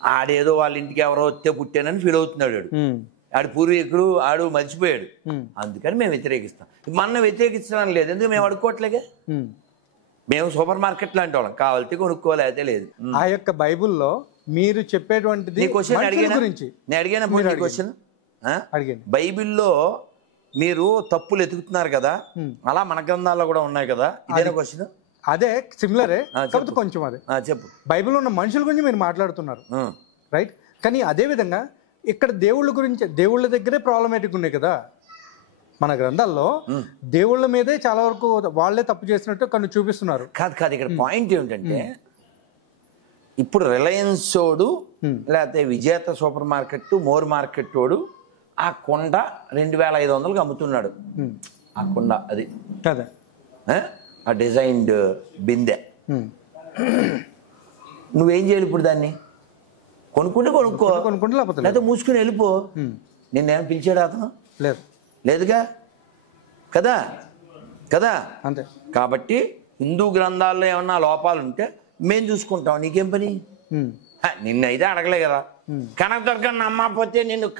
ఆడేదో వాళ్ళ ఇంటికి ఎవరో వస్తే పుట్టానని ఫీల్ అవుతున్నాడు వాడు. ఆడు పూర్వీకుడు ఆడు మర్చిపోయాడు. అందుకని మేము వ్యతిరేకిస్తాం. మన వ్యతిరేకించడం లేదు, ఎందుకు మేము అడుక్కోవట్లేగా. మేము సూపర్ మార్కెట్ లాంటి వాళ్ళం, కావాలితే కొనుక్కోవాలి, అయితే లేదు. ఆ యొక్క బైబిల్లో మీరు చెప్పేటువంటిది గురించి నేను అడిగాను క్వశ్చన్. బైబిల్లో మీరు తప్పులు ఎతుకుతున్నారు కదా, అలా మన గ్రంథాల్లో కూడా ఉన్నాయి కదా, ఇదేనా క్వశ్చన్? అదే సిమిలరే, కాకపోతే కొంచెం అదే. చెప్పు. బైబిల్లో ఉన్న మనుషుల గురించి మీరు మాట్లాడుతున్నారు, రైట్? కానీ అదే విధంగా ఇక్కడ దేవుళ్ళ గురించి, దేవుళ్ళ దగ్గరే ప్రాబ్లమేటిక్ ఉన్నాయి కదా మన గ్రంథాల్లో. దేవుళ్ళ మీదే చాలా వరకు వాళ్ళే తప్పు చేసినట్టు కొన్ని చూపిస్తున్నారు. కాదు ఇక్కడ పాయింట్ ఏమిటంటే, ఇప్పుడు రిలయన్స్ వాడు లేకపోతే విజేత సూపర్ మార్కెట్, మోర్ మార్కెట్ వాడు ఆ కొండ 2500కి అమ్ముతున్నాడు. ఆ కొండ అది అదే ఆ డిజైన్డ్ బిందె. నువ్వేం చేయాలి ఇప్పుడు? దాన్ని కొనుక్కుంటే కొనుక్కుంటే లేకపోతే మూసుకుని వెళ్ళిపో. నిన్నేం పిలిచాడు అతను? లేదుగా కదా కదా అంతే. కాబట్టి హిందూ గ్రంథాల్లో ఏమన్నా లోపాలు ఉంటే మేము చూసుకుంటాం, నీకేం పని? నిన్నైతే అడగలే కదా. కనకదుర్గ నమ్మకపోతే నిన్ను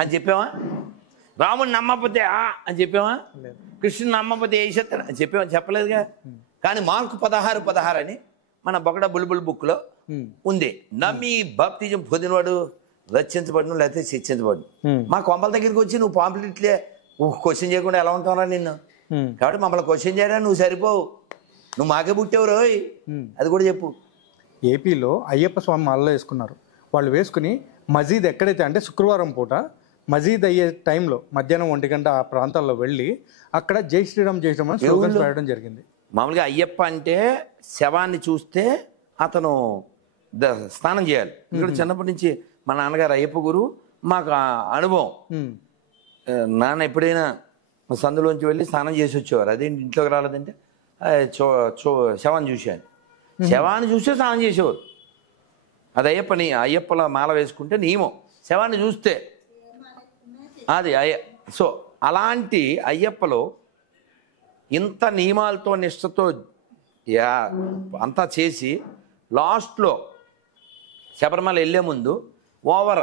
అని చెప్పావా? రాముని నమ్మకపోతే అని చెప్పావా? కృష్ణుని నమ్మకపోతే ఏ చెప్తాడు అని చెప్పామని చెప్పలేదుగా. కానీ మార్కు 16:16 అని మన బొగడ బుల్బుల్ బుక్లో ఉంది. నమ్మి బాప్తిజం పొందినవాడు రక్షించబడిన లేకపోతే శిక్షించబడిన. మా కొంపల దగ్గరికి వచ్చి నువ్వు పాంప్లెట్లే క్వశ్చన్ చేయకుండా ఎలా ఉంటావురా నిన్ను? కాబట్టి మమ్మల్ని క్వశ్చన్ చేయడా నువ్వు సరిపోవు, నువ్వు మాకే పుట్టేవు రోయ్, అది కూడా చెప్పు. ఏపీలో అయ్యప్ప స్వామి మాలలో వేసుకున్నారు. వాళ్ళు వేసుకుని మజీద్ ఎక్కడైతే అంటే శుక్రవారం పూట మజీద్ అయ్యే టైంలో మధ్యాహ్నం 1 గంట ఆ ప్రాంతాల్లో వెళ్ళి అక్కడ జై శ్రీరామ్ జై శ్రీరామ్ అని స్లోగన్స్ రాయడం జరిగింది. మామూలుగా అయ్యప్ప అంటే శవాన్ని చూస్తే అతను స్నానం చేయాలి. ఇక్కడ చిన్నప్పటి నుంచి మా నాన్నగారు అయ్యప్ప గురువు, మాకు అనుభవం. నాన్న ఎప్పుడైనా సందులోంచి వెళ్ళి స్నానం చేసి వచ్చేవారు. అదేంటి ఇంట్లోకి రాలేదంటే శవాన్ని చూశాను, శవాన్ని చూస్తే స్నానం చేసేవారు. అది అయ్యప్పల మాల వేసుకుంటే నియమం, శవాన్ని చూస్తే అది సో అలాంటి అయ్యప్పలో ఇంత నియమాలతో నిష్ఠతో అంతా చేసి లాస్ట్లో శబరిమల వెళ్ళే ముందు ఓవర్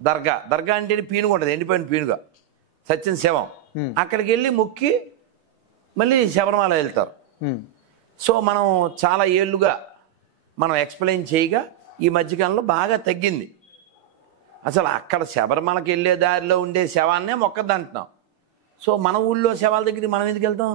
దర్గా అంటే పీనుగు ఉంటుంది, ఎండిపోయిన పీనుగా సత్యం శవం, అక్కడికి వెళ్ళి మొక్కి మళ్ళీ శబరిమల వెళ్తారు. సో మనం చాలా ఏళ్ళుగా మనం ఎక్స్ప్లెయిన్ చేయగా ఈ మధ్యకాలంలో బాగా తగ్గింది. అసలు అక్కడ శబరిమలకి వెళ్ళే దారిలో ఉండే శవాన్నే మొక్కద్దంటున్నాం. సో మన ఊళ్ళో శవాల దగ్గరికి మనం ఎందుకు వెళ్తాం?